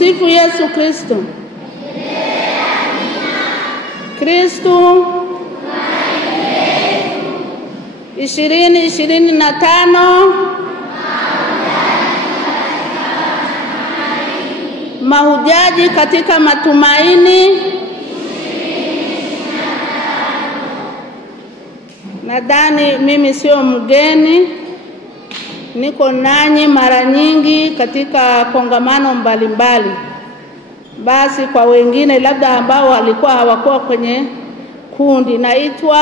Tumsifu Yesu Kristo. Kristo 2025 mahujaji katika matumaini. Nadhani mimi sio mgeni, niko nanyi mara nyingi katika kongamano mbalimbali. Basi kwa wengine labda ambao walikuwa hawakuwa kwenye kundi, naitwa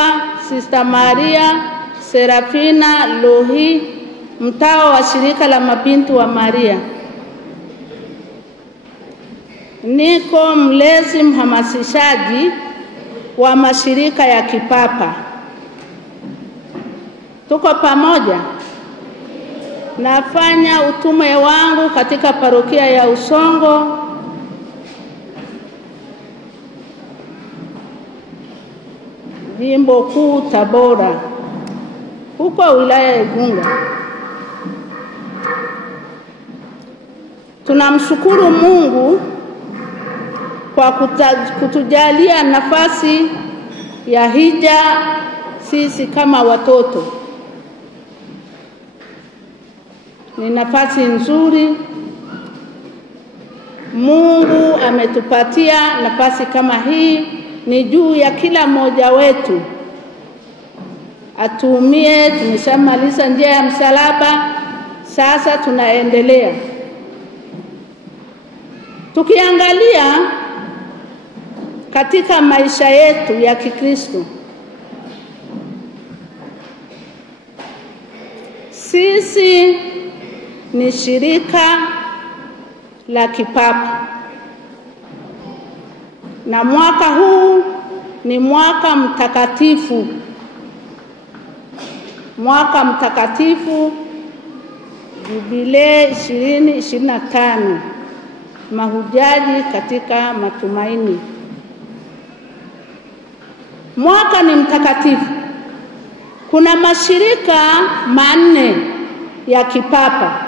Sister Maria Serafina Lohi, mtawa wa shirika la mabinti wa Maria. Niko mlezi mhamasishaji wa mashirika ya kipapa. Tuko pamoja. Nafanya utume wangu katika parokia ya Usongo, Jimbo Kuu Tabora, huko wilaya ya Igunga. Tunamshukuru Mungu kwa kutujalia nafasi ya hija sisi kama watoto. Ni nafasi nzuri. Mungu ametupatia nafasi kama hii, ni juu ya kila mmoja wetu. Atumie, tumeshamaliza njia ya msalaba, sasa tunaendelea. Tukiangalia katika maisha yetu ya Kikristo, sisi ni shirika la kipapa, na mwaka huu ni mwaka mtakatifu. Mwaka mtakatifu, Jubilei 2025, mahujaji katika matumaini. Mwaka ni mtakatifu. Kuna mashirika 4 ya kipapa,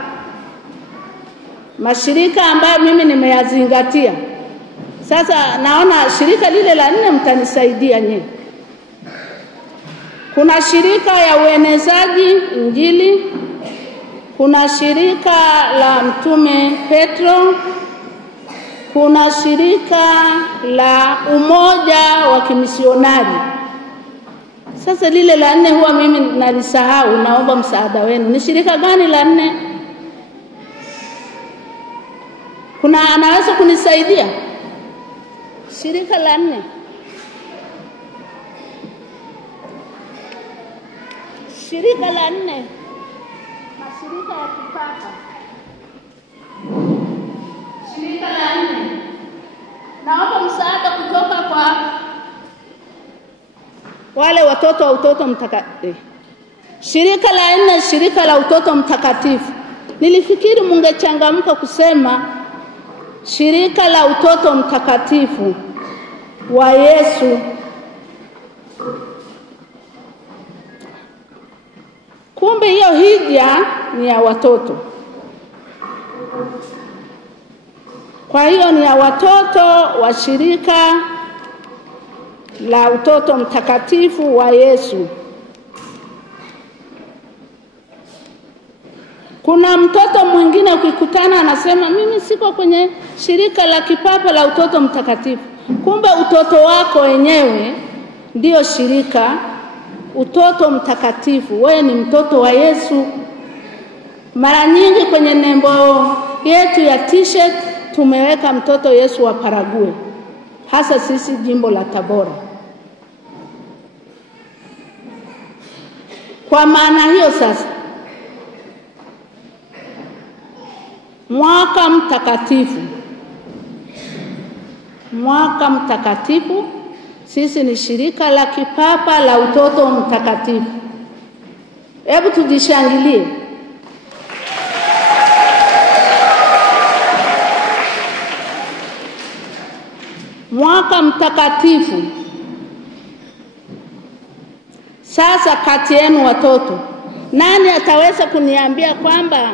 mashirika ambayo mimi nimeyazingatia. Sasa naona shirika lile la 4 mtanisaidia nyinyi. Kuna shirika ya uenezaji Injili, kuna shirika la Mtume Petro, kuna shirika la umoja wa kimisionari. Sasa lile la 4 huwa mimi nalisahau, naomba msaada wenu. Ni shirika gani la 4? Kuna anaweza kunisaidia? Shirika la 4. Shirika la 4. Mashirika ya kipapa. Shirika la 4. Naomba msaada kutoka kwa wale watoto wa utoto mtakatifu. Shirika la 4, shirika la utoto mtakatifu. Nilifikiri mungechangamka kusema shirika la utoto mtakatifu wa Yesu. Kumbe hiyo hija ni ya watoto. Kwa hiyo ni ya watoto wa shirika la utoto mtakatifu wa Yesu. Kuna mtoto mwingine ukikutana anasema mimi siko kwenye shirika la kipapa la utoto mtakatifu. Kumbe utoto wako wenyewe ndio shirika utoto mtakatifu. Wewe ni mtoto wa Yesu. Mara nyingi kwenye nembo yetu ya t-shirt tumeweka mtoto Yesu wa Paraguay, hasa sisi jimbo la Tabora. Kwa maana hiyo sasa, mwaka mtakatifu, sisi ni shirika la kipapa la utoto mtakatifu. Hebu tujishangilie. Mwaka mtakatifu. Sasa kati yenu watoto, nani ataweza kuniambia kwamba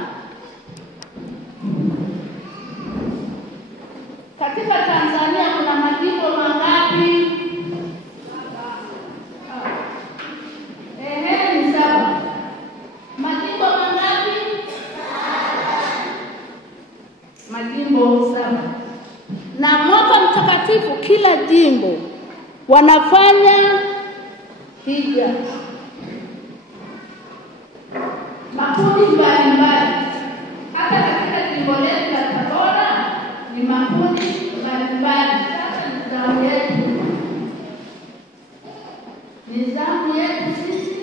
majimbo 7. Na mwaka mtakatifu kila jimbo wanafanya hija. Makundi mbalimbali. Hata katika jimbo letu la Tabora ni makundi mbalimbali. Sasa nizamu yetu sisi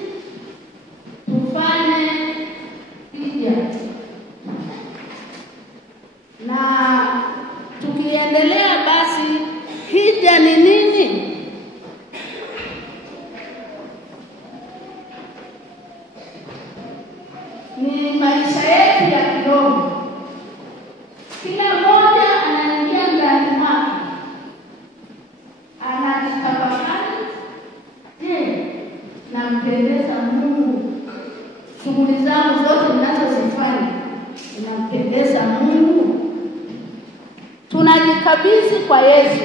tufanye hija. Na tukiendelea basi hija ni nini? Ni maisha yetu ya kiroho. Kila mmoja anaingia ndani mwake, anajitafakari, je, nampendeza Mungu? Shughuli zangu zote ninazozifanya zinampendeza Mungu? Tunajikabidhi kwa Yesu.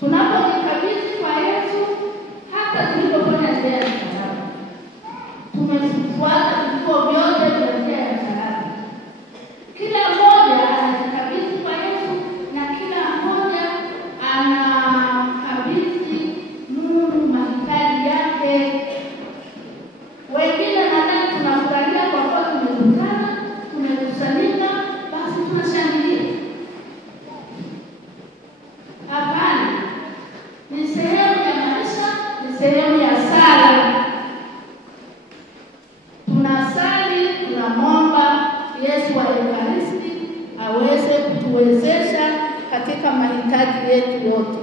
Tunapojikabidhi kwa Yesu, hata tulipofanya njia ya msalaba, tumefuata vituo vyote vya njia ya msalaba. Kila mmoja anajikabidhi kwa Yesu na kila mmoja anakabidhi Mungu mahitaji yake. Wengine nadhani tunafurahia kwa kuwa tumekusanyika, basi tunashangilia. Hapana, ni sehemu ya maisha, ni sehemu ya sala. Tunasali, tunamwomba Yesu wa Ekaristi aweze kutuwezesha katika mahitaji yetu yote.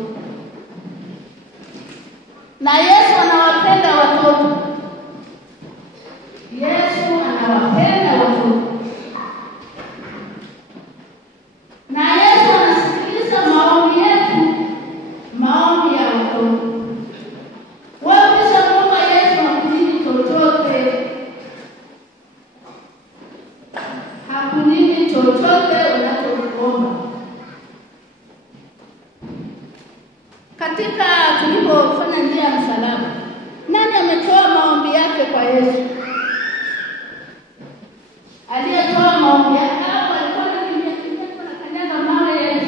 Na Yesu anawapenda watoto. Yesu anawapenda watoto. Na Yesu anasikiliza maombi yetu, maombi ya watoto. Wewe ukishaomba Yesu hakunini chochote. Hakunini chochote unachoomba. Katika tulipofanya njia ya msalaba, nani ametoa maombi yake kwa Yesu? Aliyetoa maombi yake hapo alikuwa anakanyaga mawe ya Yesu.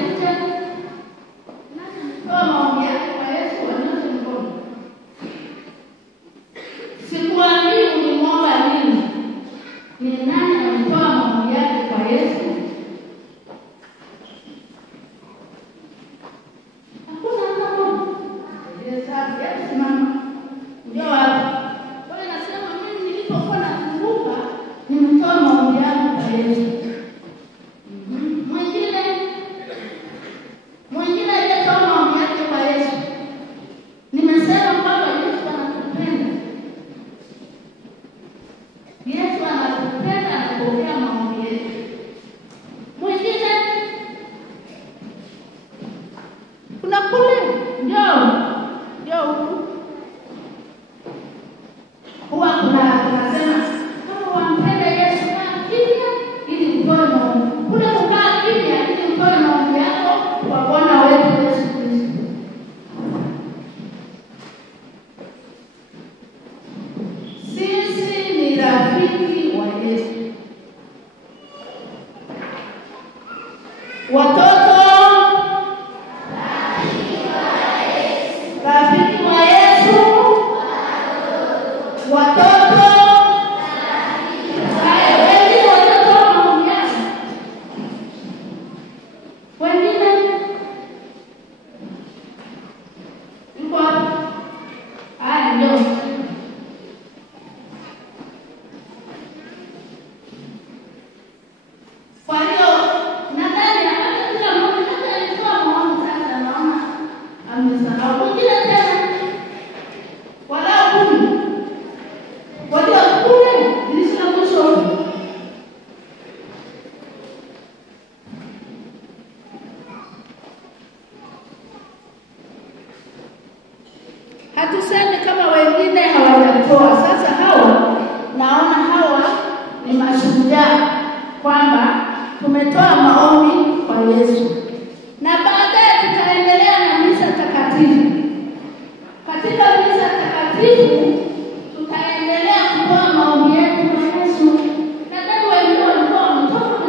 Nani ametoa maombi yake kwa Yesu? Wanyoshe mkono. Sikuambii ulimwomba nini. Ni nani ametoa maombi yake kwa Yesu? Hakuna mmoja. Yesu simama. Ndio hapo. Wewe nasema mimi nilipokuwa nakumbuka nimetoa maombi yangu kwa Yesu. Mwingine aliyetoa maombi yake kwa Yesu. Nimesema kwamba Yesu anatupenda. Yesu anatupenda, anapokea maombi yetu. Mwingine kuna kule njoo huku. Huwa tunasema kama wampenda Yesu kaa kimya ili utoe maombi. Kule kukaa kimya ili utoe maombi yako kwa Bwana wetu Yesu Kristo. Sisi ni rafiki wa Yesu. Watoto rafiki wa Yesu. Watoto wengine wanatoa maombi yao. Wengine yuko hapa. Haya ndio. Kwa hiyo nadhani hata kila mmoja alitoa maombi. Sasa naona amesahau. Wengine tena wala kumi. Wale kule nilisema mwisho. Hatusemi kama wengine hawajatoa. Sasa naona hawa ni mashujaa kwamba tumetoa maombi kwa Yesu. Na baadaye tutaendelea na misa takatifu. Katika misa takatifu tutaendelea kutoa maombi yetu kwa Yesu. Nadhani wengine walikuwa wametoka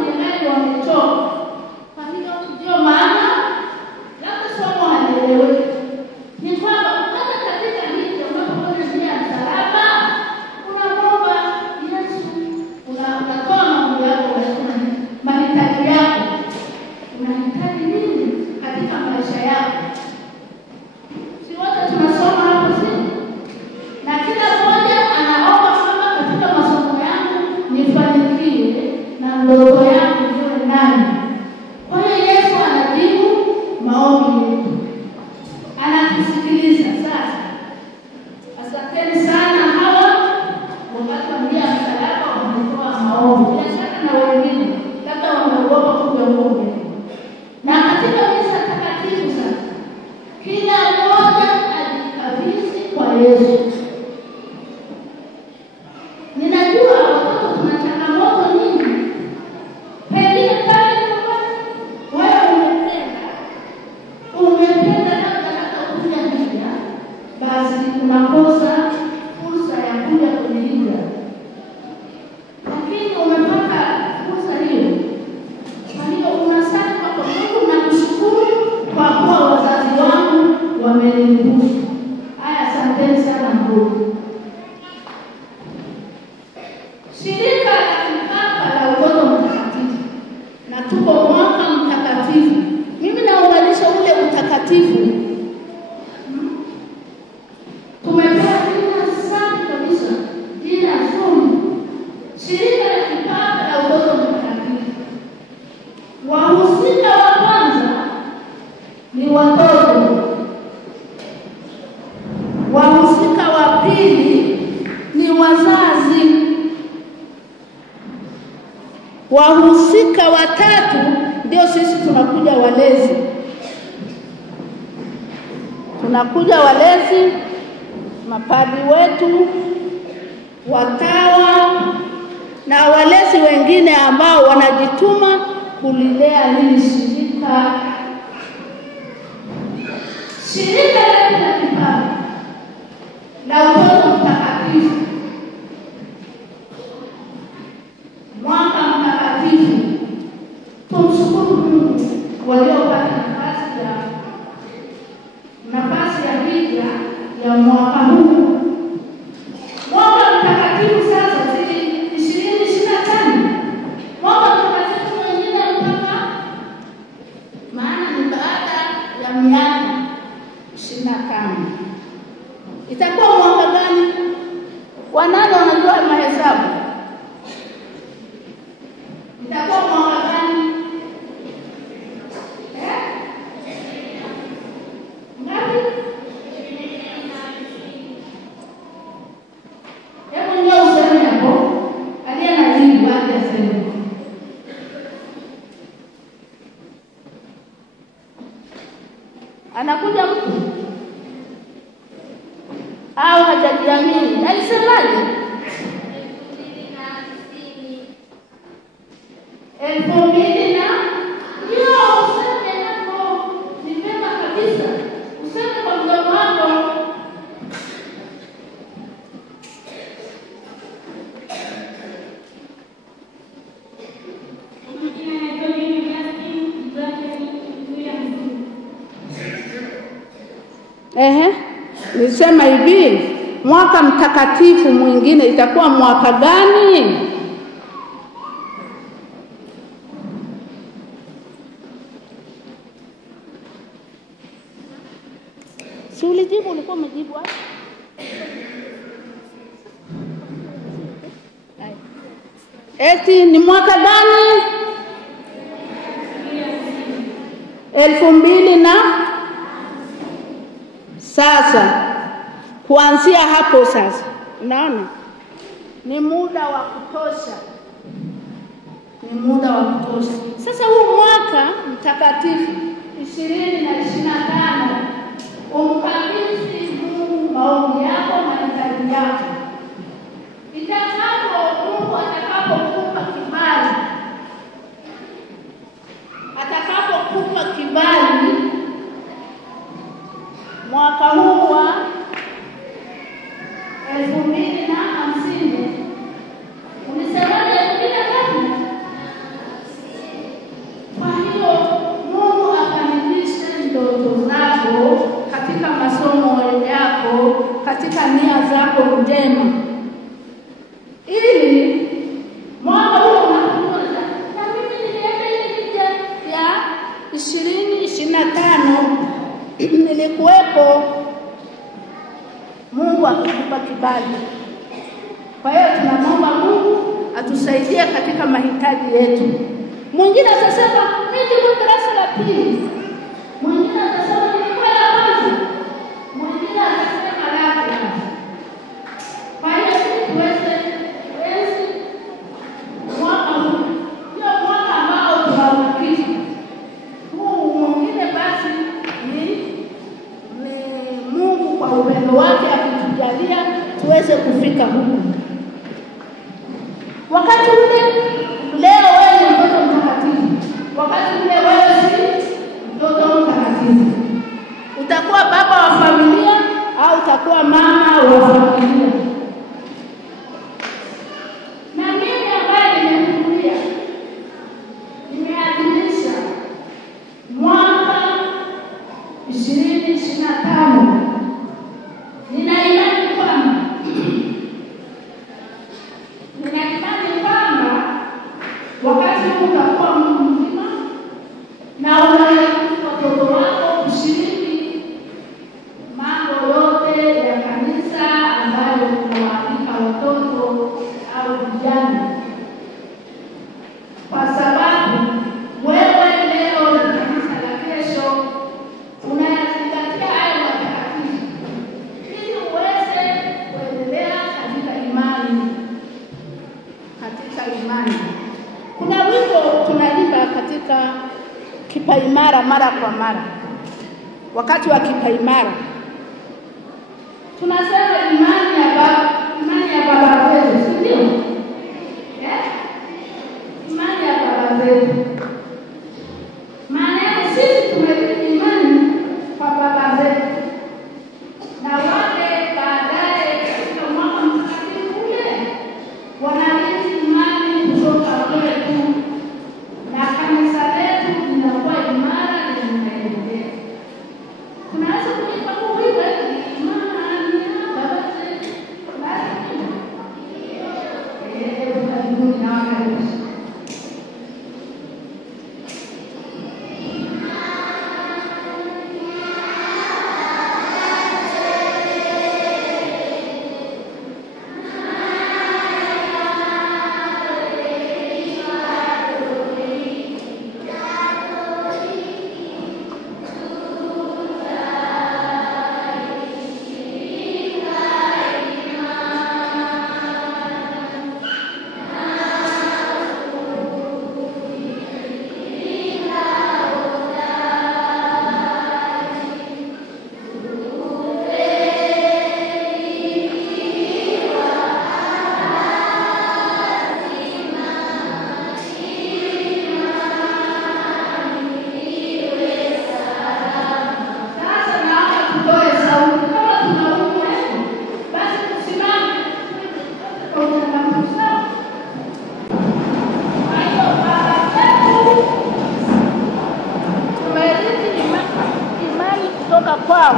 walioko mbele. Na katika misa takatifu sasa, kila mmoja ajikabidhi kwa Yesu. Ninajua watoto tuna changamoto nyingi. Pengine pale wewe umependa hata kuja hija, basi unakosa fursa ya kuja kwenye hija. Lakini umepata fursa hiyo. Kwa hiyo unasali kwa Mungu na kushukuru kwa kuwa wazazi wangu wameniruhusu. Haya, asante sana Mungu. Shirika la Kipapa la Utoto Mtakatifu, na tuko mwaka mtakatifu. Mimi naunganisha ule utakatifu. Tumepewa jina safi kabisa, jina zuri. Shirika la Kipapa la Utoto Mtakatifu. Wahusika wa kwanza ni watoto. Wahusika wa pili ni wazazi. Wahusika watatu ndio sisi tunakuja walezi. Tunakuja walezi, mapadri wetu, watawa na walezi wengine ambao wanajituma kulilea hili shirika. Shirika la Kipapa la Utoto Mtakatifu, mwaka mtakatifu. Tumshukuru Mungu waliopata nafasi ya hija ya mwaka huu. Mwaka mtakatifu sasa 2025. Mwaka mtakatifu wengine mpaka maana ni baada ya miaka 25. Itakuwa mwaka gani? Wanani wanajua mahesabu? Itakuwa mwaka gani? Ngapi? Hebu ndio useme hapo. Aliye na jibu wake aseme. Anakuja mtu au hajajiamini? Alisemaje? 2000 na ndio useme hapo. Ni vema kabisa useme kwa mdomo wako. Nisema hivi, mwaka mtakatifu mwingine itakuwa mwaka gani? Si ulijibu, ulikuwa umejibu hapo? Eti ni mwaka gani? 2000 na sasa kuanzia hapo sasa, unaona ni muda wa kutosha. Ni muda wa kutosha. Sasa huu mwaka mtakatifu 2025 umkabidhi Mungu maombi yako na mahitaji yako. Mungu atakapokupa kibali, mwaka huu wa 2050, unisemaje kila kitu? Kwa hiyo Mungu afanikishe ndoto zako katika masomo yako, katika nia zako njema, ili mwaka huu unapoanza. Na mimi nilienda ile hija ya 2025 nilikuwepo. Mungu akatupa kibali. Kwa hiyo tunamwomba Mungu atusaidie katika mahitaji yetu. Mwingine atasema mimi niko darasa la pili, mwingine atasema niko la kwanza, mwingine atasema la kwanza. Kwa hiyo tuweze mwaka huu ndio mwaka ambao tunaufikisha. uweze kufika huko. Wakati ule leo wewe ni mtoto mtakatifu, wakati ule wewe si mtoto mtakatifu. Utakuwa baba wa familia au utakuwa mama wa familia. Na mimi ambaye nimekulia nimeadhimisha mwaka 2025. Nina imani kwamba wakati utakuwa mzima na unaruhusu watoto wako kushiriki mambo yote ya kanisa ambayo tunawaalika watoto au vijana, kwa sababu wewe leo na kanisa la kesho unayazingatia hayo matakatifu ili uweze kuendelea katika imani. Kuna wimbo tunaimba katika kipaimara mara kwa mara. Wakati wa kipaimara tunasema imani ya baba zetu, si ndio? Imani ya baba zetu. Maana sisi tumerithi imani kwa baba zetu. Na wale baadaye katika mwaka mtakatifu ule wanarithi imani kutoka kwetu, na kanisa letu linakuwa imara na linaendelea. Tunaweza kuipa kuiba imani ya baba zetu. Karibuni na wakaribisha. Kwao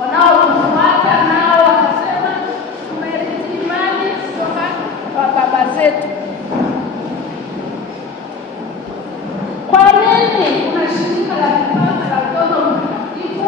wanaofuata nao wakasema tumerithi imani kutoka kwa baba zetu. Kwa nini kuna shirika la kipapa la watoto mtakatifu?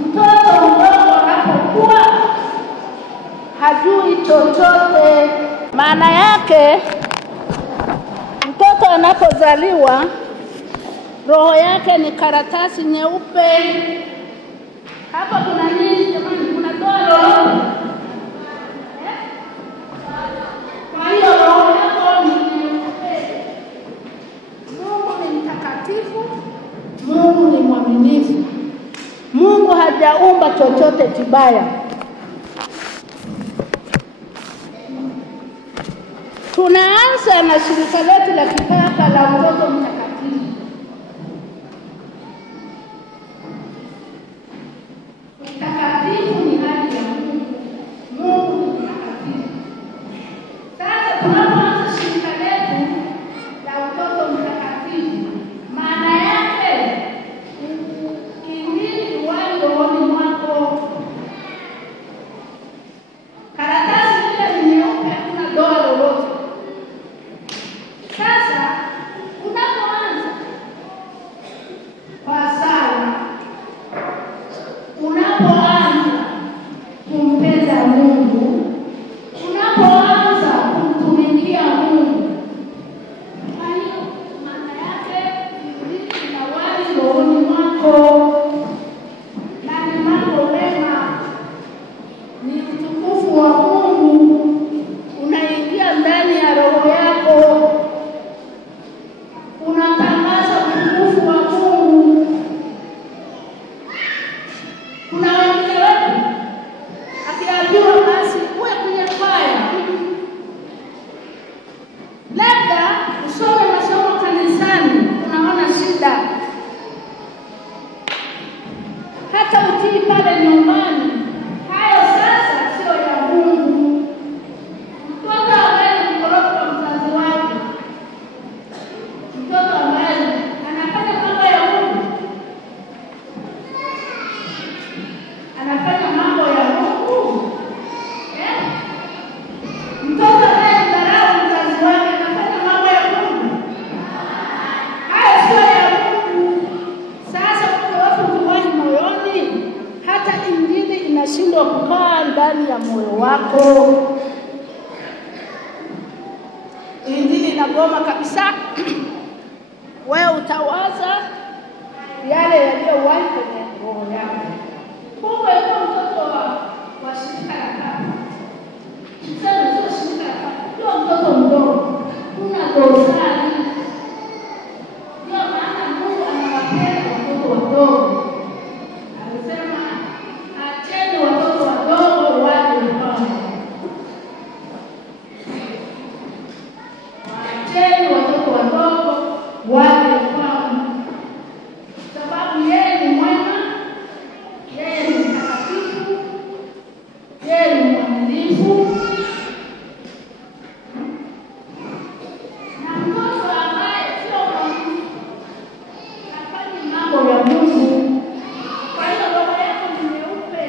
Mtoto mdogo anapokuwa hajui chochote. Maana yake mtoto anapozaliwa roho yake ni karatasi nyeupe. Hapa kuna nini jamani? Kuna doa lolote? Kwa hiyo roho yako ni nyeupe. Mungu ni mtakatifu, Mungu ni mwaminifu. Mungu hajaumba chochote kibaya. Tunaanza na shirika letu la kipapa la watoto mtakatifu. Mtakatifu ni hali ya Mungu. Mungu ni mtakatifu. Sasa tunapoanza shirika letu la watoto mtakatifu, maana yake injili wali rohoni mwako. Karatasi ile ni nyeupe, hakuna doa lolote. Sasa unapoanza unapoanza kumpenda Mungu, unapoanza kumtumikia Mungu, kwa hiyo maana yake Ibilisi na wali rohoni mwako, na ni mambo mema, ni utukufu wa Mungu unaingia ndani ya roho yako, unatangaza utukufu wa Mungu. Kuna wengine wetu akiambiwa basi uwe kwenye kwaya, labda usome masomo kanisani, unaona shida. Hata utii pale nyumbani, hayo sasa sio ya Mungu. Mtoto ambaye ni mkorofi wa mzazi wake, mtoto ambaye anafanya mambo ya Mungu, anafanya mambo ya Mungu, mtoto anayemdharau mzazi wake anafanya mambo ya Mungu, hayo sio ya Mungu. Sasa ukorofi ukiwahi moyoni, hata Injili inashindwa kukaa ndani ya moyo wako. Injili inagoma kabisa. Wewe utawaza yale yaliyowahi kwenye roho yako. Kumbe kwa mtoto wa shirika la kaka, msema sio shirika la kaka, ndio mtoto mdogo, kuna dosari. Ndio maana Mungu anawapenda watoto wadogo. Alisema acheni watoto wadogo waje kwangu. Acheni watoto wadogo waje kwangu, sababu yeye ni mwema, yeye ni mtakatifu, yeye ni mwaminifu. Na mtoto ambaye sio mwaminifu hafanyi mambo ya Mungu. Kwa hiyo roho yako ni nyeupe.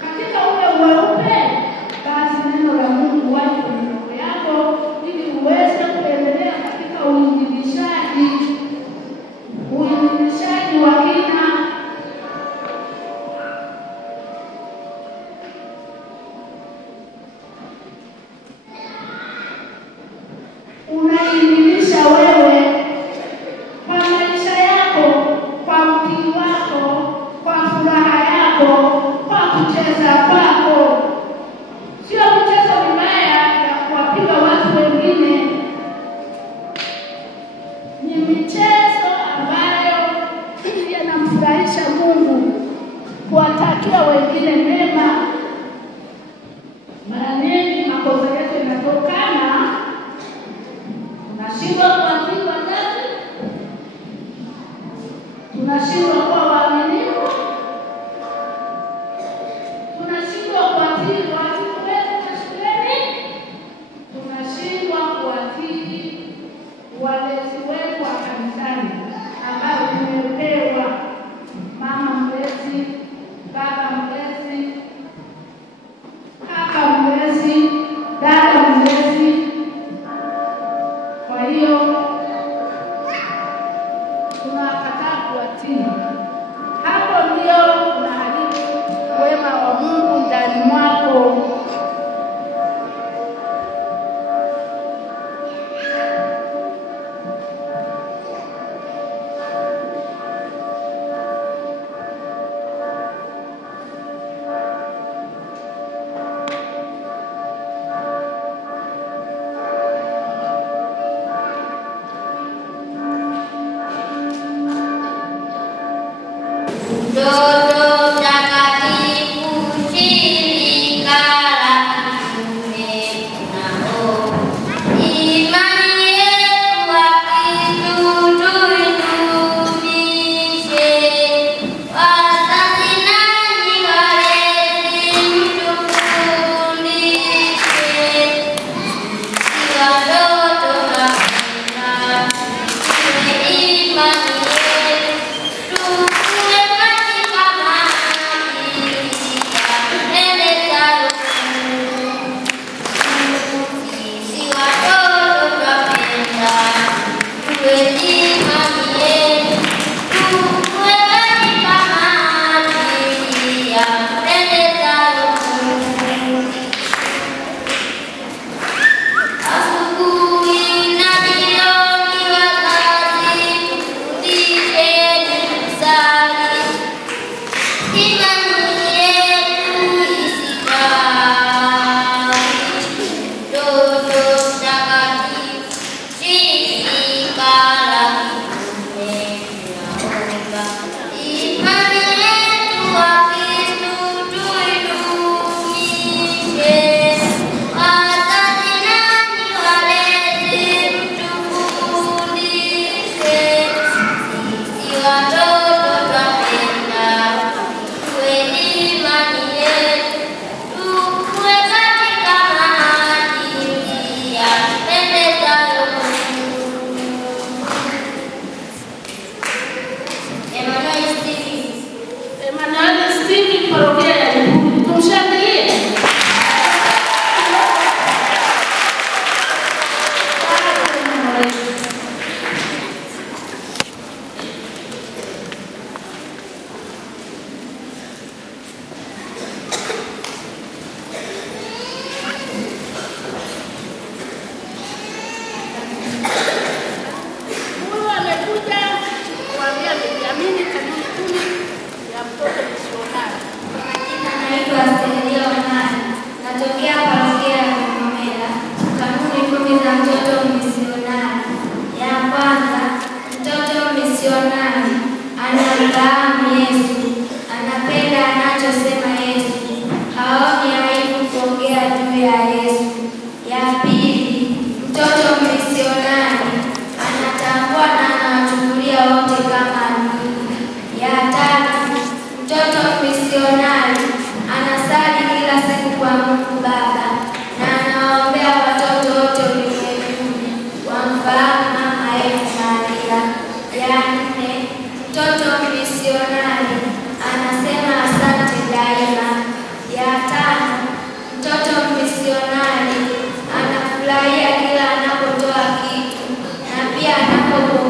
Katika ule weupe, basi neno la Mungu waje kwenye roho yako ili uweze kuendelea katika uinjilishaji wa kina. Unainjilisha wewe kwa maisha yako, kwa utii wako, kwa furaha yako, kwa kucheza kwako. Sio kucheza vibaya ya kuwapiga watu wengine. Ni michezo ambayo yanamfurahisha Mungu, kuwatakia wengine mema. Mara nyingi makosa yetu yanatokana, tunashindwa kuwatii wazazi, tunashindwa kuwa waaminifu, tunashindwa kuwatii walimu wetu shuleni, tunashindwa kuwatii walezi wetu wa kanisani ambao tumepewa mama mlezi, baba mlezi, kaka mlezi, dada mlezi. Kwa hiyo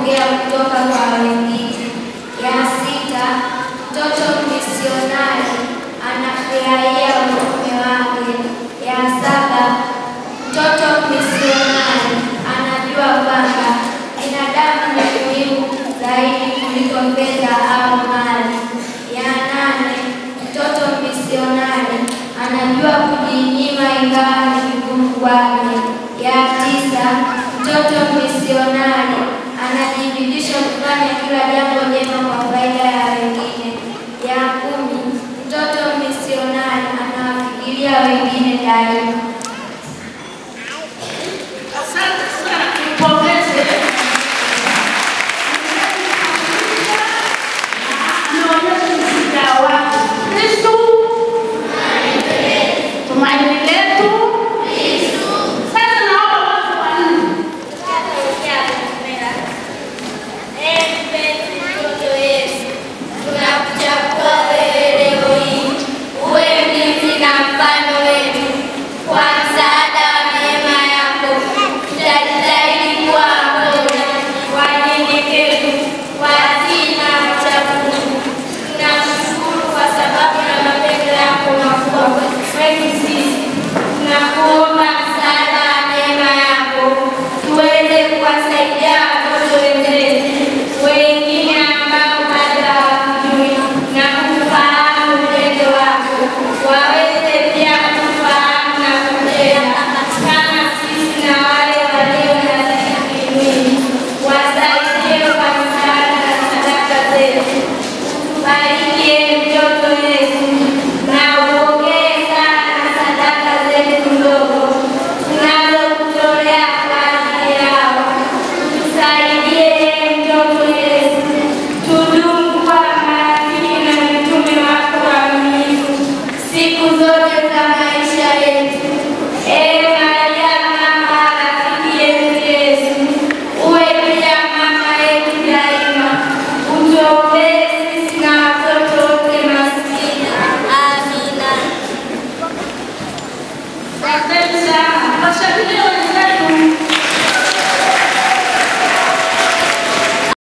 kupokea kutoka kwa wengine. Ya 6, mtoto misionari anafurahia utume wake. Ya 7, mtoto misionari anajua kwamba binadamu ni muhimu zaidi kuliko fedha au mali. Ya 8, mtoto misionari anajua kujinyima ingawa ni vigumu kwake. Ya 9, mtoto misionari anajibidisha kufanya kila jambo jema kwa faida ya wengine. Ya 10, mtoto misionari anawafikiria wengine daima.